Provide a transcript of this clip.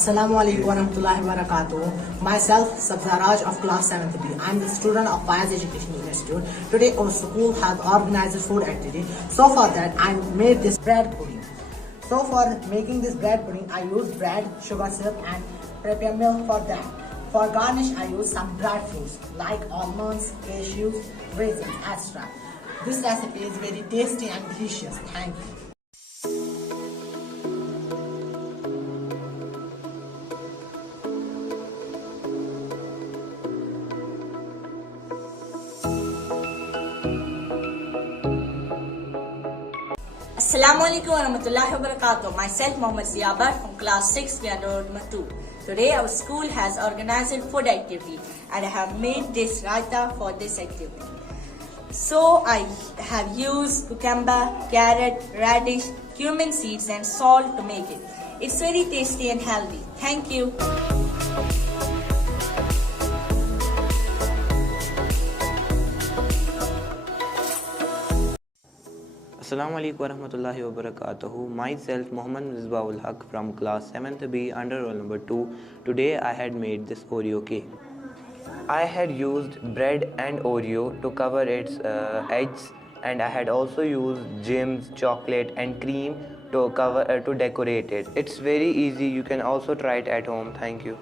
Assalamu alaikum warahmatullahi wabarakatuh. Myself, Sobiya of class 7th B. I am the student of Fires Education Institute. Today our school has organized food activity. So for that, I made this bread pudding. So for making this bread pudding, I used bread, sugar syrup and prepare milk for that. For garnish, I used some dried fruits like almonds, cashews, raisins, etc. This recipe is very tasty and delicious. Thank you. Assalamu alaikum warahmatullahi wabarakatuh. Myself Mohammed Ziyabar from class 6 Road number 2. Today our school has organized food activity and I have made this raita for this activity. So I have used cucumber, carrot, radish, cumin seeds and salt to make it. It's very tasty and healthy. Thank you. Assalamu alaikum warahmatullahi wabarakatuh. Myself Muhammad Misbahul Haq from class 7th B under roll number 2. Today I had made this Oreo cake. I had used bread and Oreo to cover its edges, and I had also used gems, chocolate and cream to decorate it. It's very easy. You can also try it at home. Thank you.